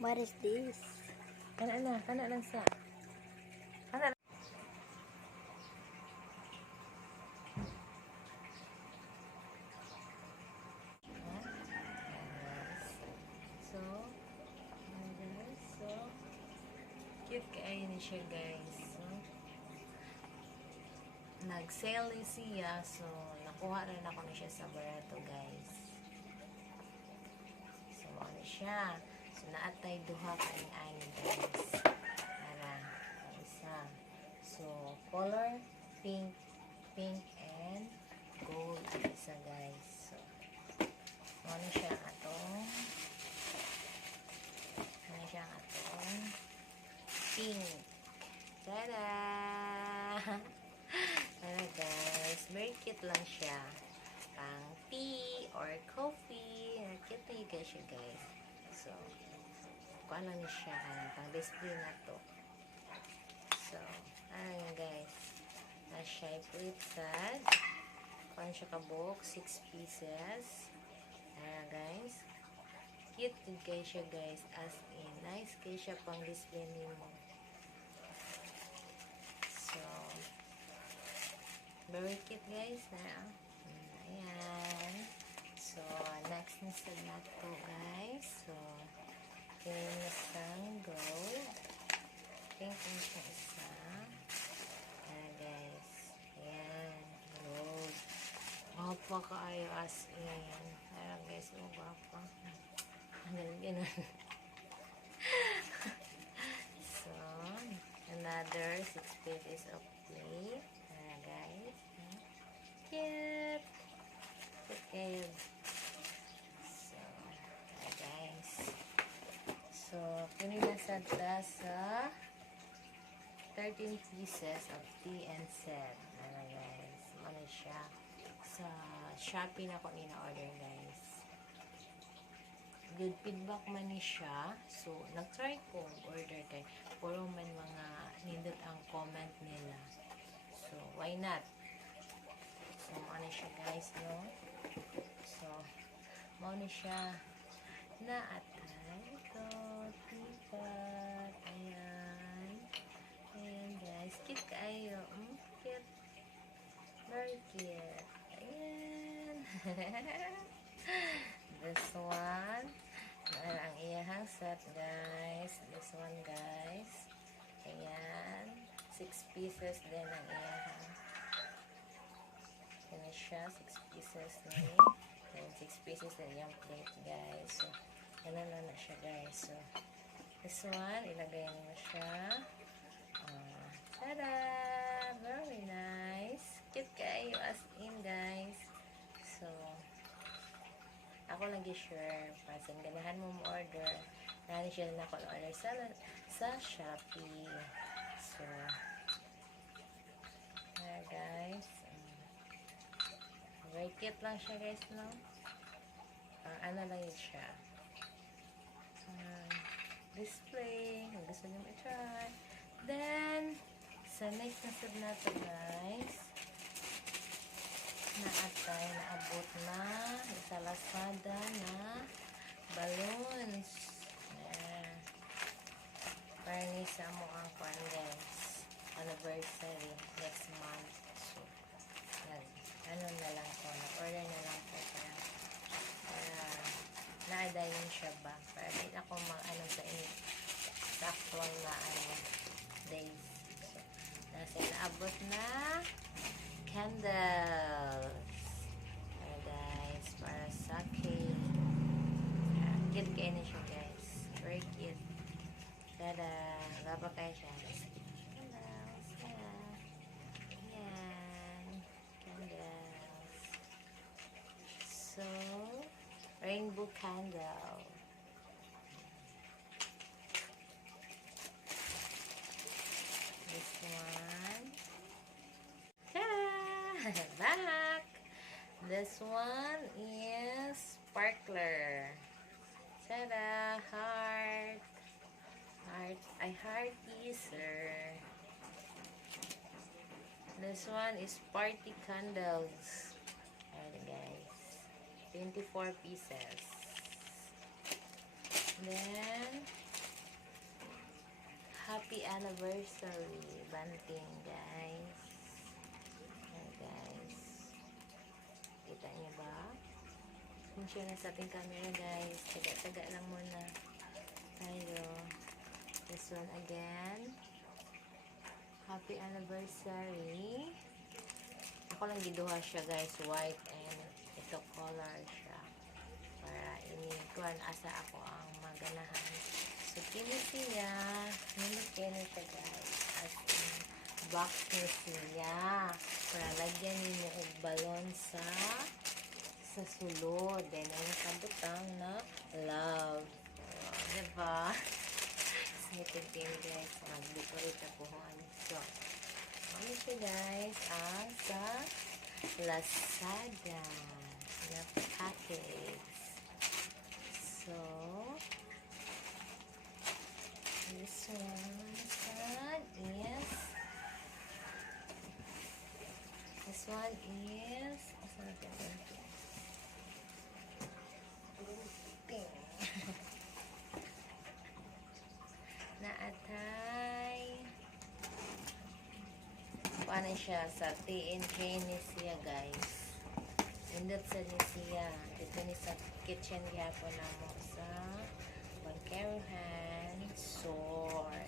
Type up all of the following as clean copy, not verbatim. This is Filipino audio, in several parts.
What is this? Kana lang sa. Kana. So, guys, so cute kaayo ni siya, guys. So, nag-sale ni siya, so nakuha rin ako na siya sa barato, guys. So, ano siya? So, naatay duha kaing ani, guys. Para, isa. So, color, pink, and gold ang isa, guys. So, ano siya atong pink. Tada! Ano, guys, very cute lang siya. Pang tea or coffee. Cute na yung siya, guys. So, kuha lang siya. Pang display na to. So, ano yun, guys. Na-shy flip sad. Kuha siya kabuk. 6 pieces. Ayan, guys. Cute din kayo siya, guys. As in, nice kayo siya pang display nimo. So, very cute, guys, na. Ayan. So, next na sa nato, guys. So, yun na sang gold. Pink na siya isa. Ayan, guys. Ayan. Gold. Mapa kaayo as in. Ayan, guys. Mapa. Ganun. So, another 6 pieces of plate. Guys. Cute. Cute. So, guys. So, kunin na sa 13 pieces of tea and set. Guys. Ano siya? Sa Shopee na ko ina-order, guys. Good feedback man ni siya. So, nag-try ko order kay puro man mga nindot ang comment nila. So, why not? So, ano siya, guys, no? So, mauna siya na atay. Ito, tipat. Ayan. Ayan, guys. Cute kayo. Cute. Very cute. Ayan. This one. Ang iyahang set, guys. This one, guys. Ayan. 6 pieces din ang iyahang. Yan na siya. 6 pieces ni. And 6 pieces din yung plate, guys. So, ganun na siya, guys. So, this one, ilagay mo siya. Tada! Very nice. Cute kayo as in, guys. So, ako lang i-share para sa ganahan mo order. Nani siya na ako order sa Shopee. So, guys. Very cute lang siya, guys, no? Ano lang yun siya. Display. Kung gusto nyo i-try. Then, sa next na sub na to, guys. Naatay, naabot na sa Lazada na balloons. Ayan. Para ni sa mo ang kwan, guys. Anniversary next month. So, ano na lang ko. Na-order na lang ko para na-adayin siya ba. Para din ako mag-ano sa actual na days. So, nasa naabot na candles. Ayan, guys. Para sa cake. Cute kayo na siya, guys. Very cute. Tada! Laba kayo siya. Candles. Ayan. Candles. So, rainbow candle. This one. Back. This one is sparkler. Tada! Heart. Heart teaser. This one is party candles. Ayan, guys. 24 pieces. Then, Happy anniversary, Banting, guys. Ayan, guys. Kita niyo ba? Function na sa ating camera, guys. Taga-taga lang muna tayo. This one again. Happy anniversary. Ako lang giduha siya, guys. White and ito color siya. Para inikuan asa ako ang maganahan. So, kini siya. Kini siya, guys. As in, box ni siya. Para lagyan ninyo og balon sa sulod. Then, ang kabutang na love. Oh, diba? Excited din, guys. Mag-decorate ako. So, ano siya, guys? Ang sa Lazada na package. So, this one is asan na ito? Naatay paano siya sa TNJ ni siya, guys. Indot sa ni siya. Ito ni sa kitchen gyapon na mo sa Banqueruhan Store.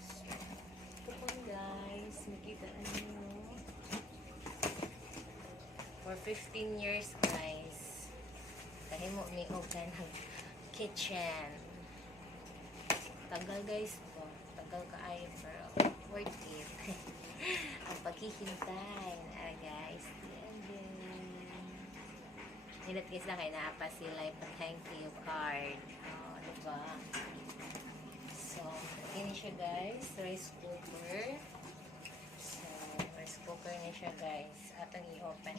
So, ito po, guys. Nakita niyo. For 15 years, guys. Kahimo mi og kanang kitchen. Tagal, guys, po. Tagal kaayo, pero worth it. Ang paghihintay na, guys. Nilat, guys, na kayo naapa sila yung thank you card. Oh, diba? So, ini siya, guys. Rice cooker. So, rice cooker na siya, guys. Atong i-open.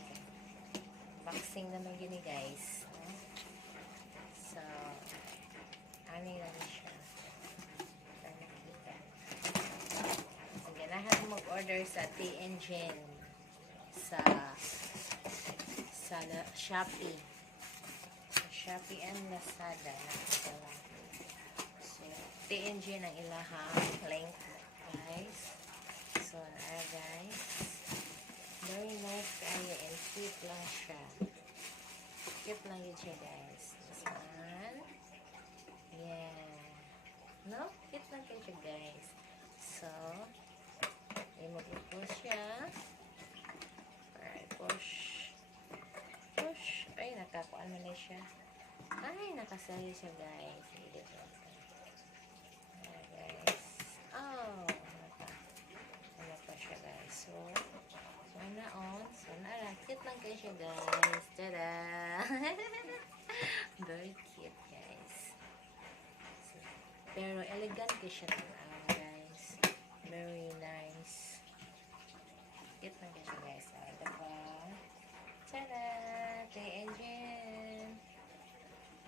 Boxing naman gini, guys. So, ano lang siya. So, ganahan mag-order sa TNG sa Shopee. Shopee and Lazada. So, TNG ang ilahang link, guys. So, guys. Very nice kayo and cute lang siya. Cute lang yun siya, guys. This one. Yeah. No? Cute lang kayo siya, guys. So, i-push siya. Alright, push. Push. Ay, nakakuan mo na siya. Ay, nakasayo siya, guys. Alright, guys. Oh, ano pa siya, guys. So, na on. So, cute lang kayo siya, guys. Tada! Very cute, guys. So, pero elegant kayo siya guys. Very nice. Cute lang kayo siya, guys. Diba? Tada! TNG!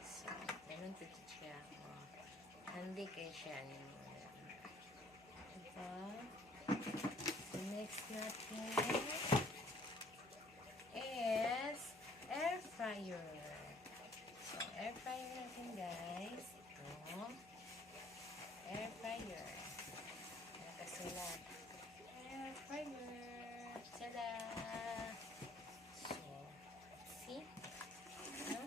So, ganun dito siya. Handy kayo siya. Diba? The next natin is air fryer. So, air fryer natin, guys. Ito. Air fryer. Nakasulat. Air fryer. Tada! So, see? Ano?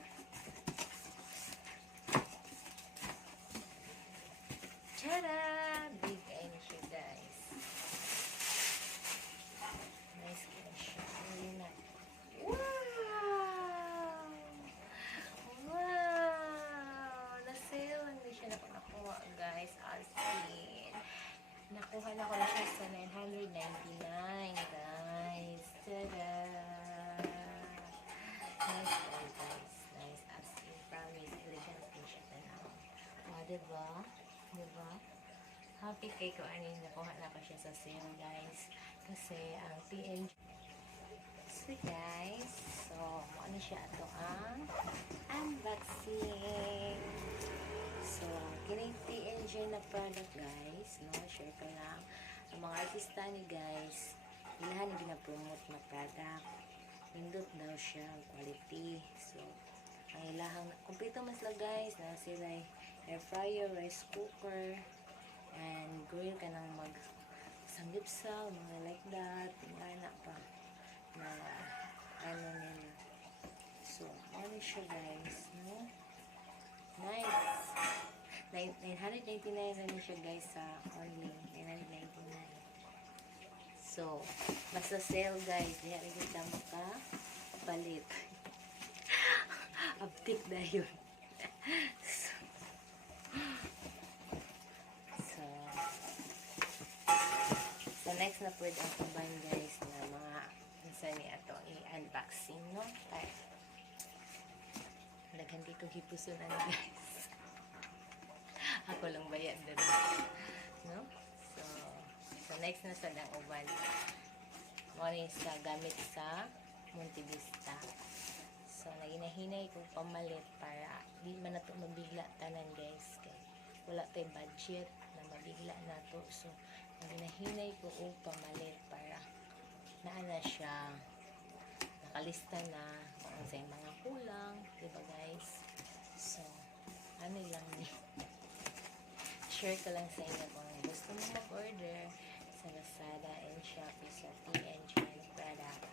Tada! Big and siya, guys. Nice finish. Really nice. Wow! Wow! Na-sale lang din siya nakuha, guys. As in. Nakuha na ko na siya sa 999, guys. Tada! Nice, guys. Nice. As in. Promise. Elegant din siya. Oh, diba? Diba? Happy kay ko ano yung nakuha na ko siya sa sale, guys. Kasi ang TNG. So, guys. So, ano siya ito ang unboxing. So, kining TNG na product, guys. No? Share ko lang. Ang mga artista ni, guys, ilahan yung ginapromote na product. Nindot daw siya ang quality. So, ang ilahang, kumpleto mas lang, guys, na sila air fryer, rice cooker, and girl ka nang mag sanggipsal, mga like that, tingana pa na ano nila. So, ano siya guys, no? Nice! 999 na siya guys sa only 999. So, basta sale guys, di rin kita makapalit. Uptick na yun. So, next na po ang kumbine guys na mga nasa ni ato i-unboxing, no? Ay, laghan dito hipusunan guys. Ako lang bayad din. No? So next na sa dang uban. Muna sa gamit sa Montevista. So, naginahinay kong pamalit para di man na ito mabigla tanan guys. Kaya wala tayo budget na mabigla na to. So, naginahinay ko o pamalit para naana siya. Nakalista na kung sa mga kulang. Diba guys? So, ano lang ni share ko lang sa inyo kung gusto mo mag-order sa Lazada and Shopee sa TNG product.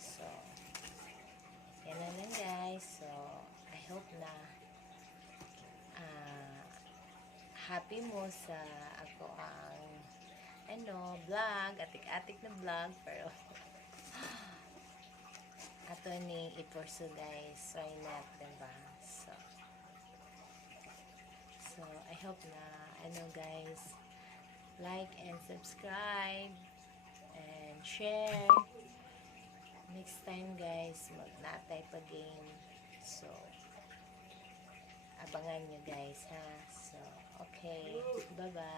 So, yan na lang guys. So, I hope na happy mo sa ako ang vlog, atik-atik na vlog, pero ato ni iporso guys, why not, diba? So, I hope na, guys, like and subscribe and share. Next time, guys, mag-natay pa game. So, abangan nyo, guys, ha? So, okay. Bye-bye.